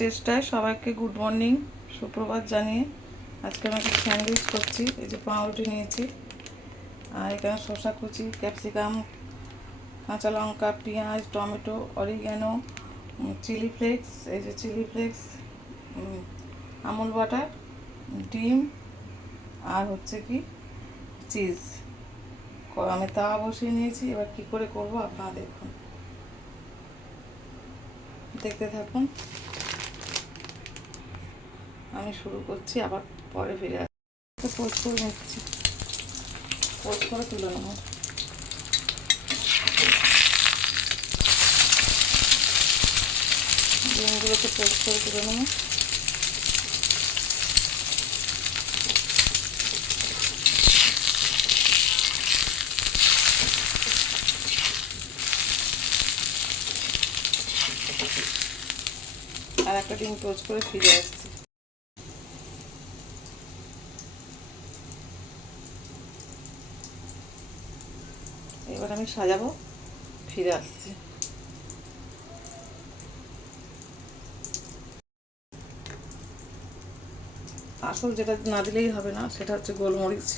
চেষ্টায় সবাইকে good morning, সুপ্রভাত জানিয়ে আজকে আমি একটা স্যান্ডউইচ করছি। এই যে পাউরুটি নিয়েছি, আর এখানে শসা কুচি, ক্যাপসিকাম, কাঁচা লঙ্কা, পেঁয়াজ, টমেটো, অরিগ্যানো, চিলি ফ্লেক্স, এই যে চিলি ফ্লেক্স, আমুল বাটার, ডিম, আর হচ্ছে কি চিজ। আমি তাওয়া বসিয়ে নিয়েছি। এবার কি করে করব আপনারা দেখুন, দেখতে থাকুন। আমি শুরু করছি, আবার পরে ফিরে আসছি। পোস্ট করে নিচ্ছি, পোস্ট করে তুলে নেব। ডিমগুলোকে পোস্ট করে তুলে নেব। আর একটা ডিম পোস্ট করে ফিরে আসছি। এবার আমি সাজাবো, ফিরে আসছি। আসল যেটা না দিলেই হবে না, সেটা হচ্ছে গোলমরিচ।